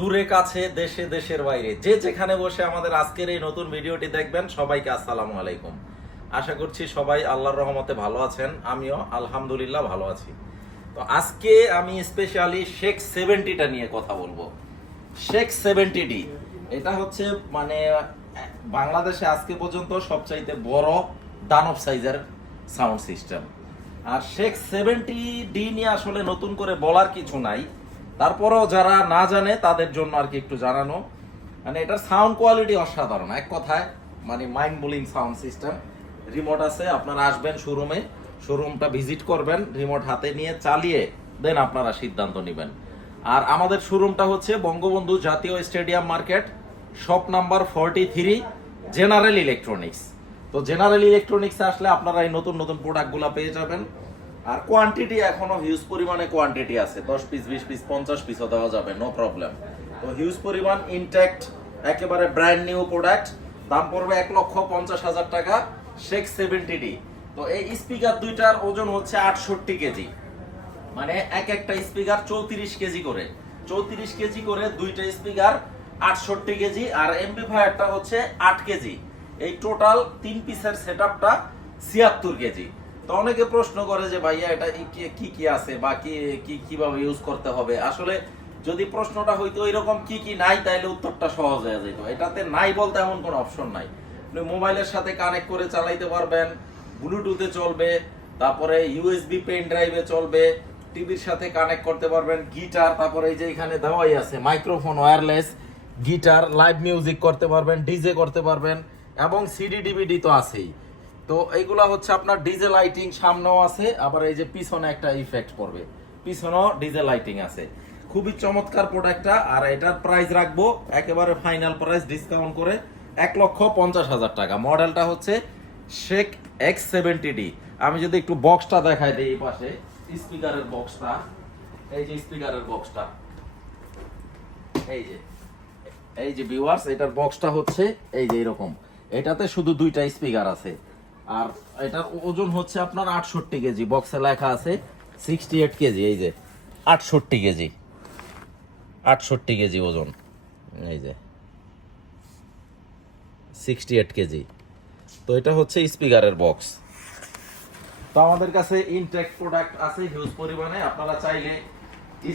দূরে, কাছে, দেশে, দেশের বাইরে। যে যেখানে বসে আমাদের আজকের এই নতুন ভিডিওটি দেখবেন, সবাইকে আসসালামু আলাইকুম। আশা করছি সবাই আল্লাহর রহমতে ভালো আছেন। আমিও আলহামদুলিল্লাহ ভালো আছি। তো আজকে আমি স্পেশালি শেখ সেভেন্টিটা নিয়ে কথা বলব। শেখ সেভেন্টি ডি এটা হচ্ছে মানে বাংলাদেশে আজকে পর্যন্ত সবচাইতে বড় দানব সাইজের সাউন্ড সিস্টেম আর শেখ সেভেন্টি ডি নিয়ে আসলে নতুন করে বলার কিছু নাই। তারপরেও যারা না জানে, তাদের জন্য আর কি একটু জানানো। মানে এটার সাউন্ড কোয়ালিটি অসাধারণ। এক কথায় মানে mind blowing sound system remote আছে, আপনারা আসবেন শোরুমে শোরুমটা ভিজিট করবেন রিমোট হাতে নিয়ে চালিয়ে দেন আপনারা সিদ্ধান্ত নেবেন। আর আমাদের শোরুমটা হচ্ছে বঙ্গবন্ধু জাতীয় stadium market shop number forty three general electronics তো জেনারেল ইলেকট্রনিক্সে আসলে আপনারা এই নতুন নতুন প্রোডাক্টগুলো পেয়ে যাবেন। আর কোয়ান্টিটি এখনও হিউজ পরিমাণে কোয়ান্টিটি আছে। দশ পিস বিশ পিস পঞ্চাশ পিসও দেওয়া যাবে নো প্রবলেম তো হিউজ পরিমাণ ইনট্যাক্ট একেবারে ব্র্যান্ড নিউ প্রোডাক্ট দাম পড়বে এক লক্ষ পঞ্চাশ হাজার টাকা শেখ সেভেন্টি ডি তো এই স্পিকার দুইটার ওজন হচ্ছে আটষট্টি কেজি। মানে এক একটা স্পিকার চৌত্রিশ কেজি করে। চৌত্রিশ কেজি করে দুইটা স্পিকার আটষট্টি কেজি, আর এমপ্লিফায়ারটা হচ্ছে আট কেজি। এই টোটাল তিন পিসের সেট আপটা ছিয়াত্তর কেজি। তো অনেকে প্রশ্ন করে যে, ভাইয়া, এটা কি- কি আছে বা কি কি, কীভাবে ইউজ করতে হবে? আসলে যদি প্রশ্নটা হইতো এরকম কি কি নাই, তাইলে উত্তরটা সহজ হয়ে যেত। এটাতে নাই বলতে এমন কোনো অপশন নাই। আপনি মোবাইলের সাথে কানেক্ট করে চালাইতে পারবেন ব্লুটুথে চলবে, তারপরে ইউএসবি পেন ড্রাইভে চলবে, টিভির সাথে কানেক্ট করতে পারবেন গিটার তারপরে এই যে এখানে দেওয়াই আছে microphone wireless guitar live music করতে পারবেন ডিজে করতে পারবেন, এবং সিডি ডিভিডি তো আছেই। তো এইগুলা হচ্ছে আপনার ডিজে লাইটিং সামনেও আছে, আবার এই যে পিছনে একটা ইফেক্ট পড়বে। পিছনেও ডিজে লাইটিং আছে। খুবই চমৎকার প্রোডাক্টটা আর এটার প্রাইস রাখব একেবারে ফাইনাল প্রাইস ডিসকাউন্ট করে এক লক্ষ পঞ্চাশ হাজার টাকা। মডেলটা হচ্ছে শেখ এক্স সেভেন্টি ডি আমি যদি একটু বক্সটা দেখাই দিই এই পাশে স্পিকারের বক্সটা এই যে স্পিকারের বক্সটা এই যে এই যে ভিউয়ার্স এটার বক্সটা হচ্ছে এই যে এরকম। এটাতে শুধু দুইটা স্পিকার আছে। আর এটার ওজন হচ্ছে আপনার আটষট্টি কেজি বক্সে লেখা আছে সিক্সটি এইট কেজি, এই যে আটষট্টি কেজি আটষট্টি কেজি ওজন, এই যে সিক্সটি এইট কেজি। তো এটা হচ্ছে স্পিকারের বক্স তো আমাদের কাছে ইনটেক প্রোডাক্ট আছে হিউজ পরিমাণে। আপনারা চাইলে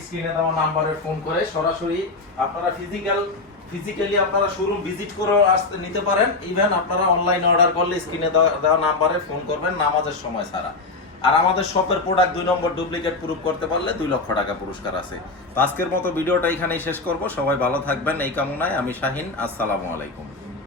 স্ক্রিনে দেওয়া নাম্বারে ফোন করে সরাসরি আপনারা ফিজিক্যাল ফিজিক্যালি আপনারা শোরুম ভিজিট করে আসতে নিতে পারেন। ইভেন আপনারা অনলাইন অর্ডার করলে স্ক্রিনে দেওয়া নাম্বারে ফোন করবেন নামাজের সময় ছাড়া। আর আমাদের শপের প্রোডাক্ট দুই নম্বর ডুপ্লিকেট প্রুফ করতে পারলে দুই লক্ষ টাকা পুরস্কার আছে। তো আজকের মতো ভিডিওটা এখানেই শেষ করব। সবাই ভালো থাকবেন। এই কামনায় আমি শাহিন। আসসালামু আলাইকুম।